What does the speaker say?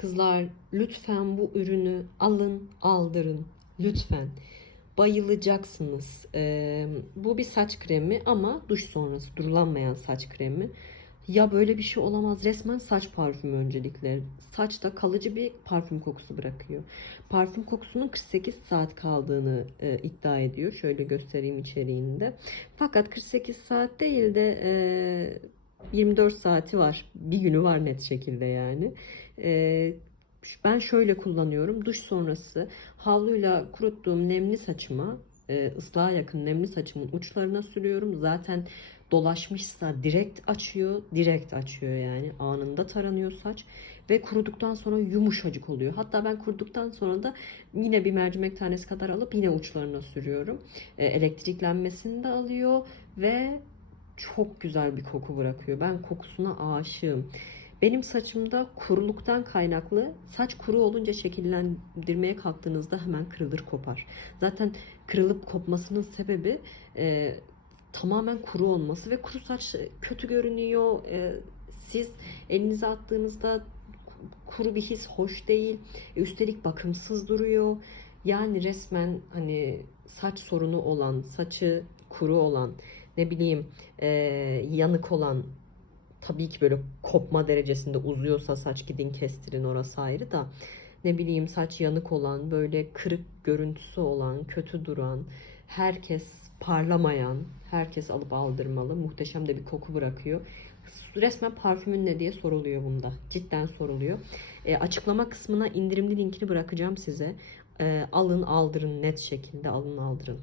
Kızlar lütfen bu ürünü alın, aldırın. Lütfen. Bayılacaksınız. Ee, bu bir saç kremi ama duş sonrası durulanmayan saç kremi. Ya böyle bir şey olamaz. Resmen saç parfümü öncelikle. Saçta kalıcı bir parfüm kokusu bırakıyor. Parfüm kokusunun 48 saat kaldığını e, iddia ediyor. Şöyle göstereyim içeriğinde. Fakat 48 saat değil de e, 24 saati var. Bir günü var net şekilde yani. E, ben şöyle kullanıyorum. Duş sonrası havluyla kuruttuğum nemli saçıma e, ıslığa yakın nemli saçımın uçlarına sürüyorum. Zaten dolaşmışsa direkt açıyor. Direkt açıyor yani. Anında taranıyor saç. Ve kuruduktan sonra yumuşacık oluyor. Hatta ben kuruduktan sonra da yine bir mercimek tanesi kadar alıp yine uçlarına sürüyorum. E, elektriklenmesini de alıyor ve çok güzel bir koku bırakıyor. Ben kokusuna aşığım. Benim saçımda kuruluktan kaynaklı saç kuru olunca şekillendirmeye kalktığınızda hemen kırılır kopar. Zaten kırılıp kopmasının sebebi e, tamamen kuru olması ve kuru saç kötü görünüyor. E, siz elinize attığınızda kuru bir his hoş değil. E, üstelik bakımsız duruyor. Yani resmen hani saç sorunu olan, saçı kuru olan, ne bileyim e, yanık olan tabii ki böyle kopma derecesinde uzuyorsa saç gidin kestirin orası ayrı da ne bileyim saç yanık olan böyle kırık görüntüsü olan kötü duran herkes parlamayan herkes alıp aldırmalı muhteşem de bir koku bırakıyor. Resmen parfümün ne diye soruluyor bunda cidden soruluyor. E, açıklama kısmına indirimli linkini bırakacağım size. E, alın aldırın net şekilde alın aldırın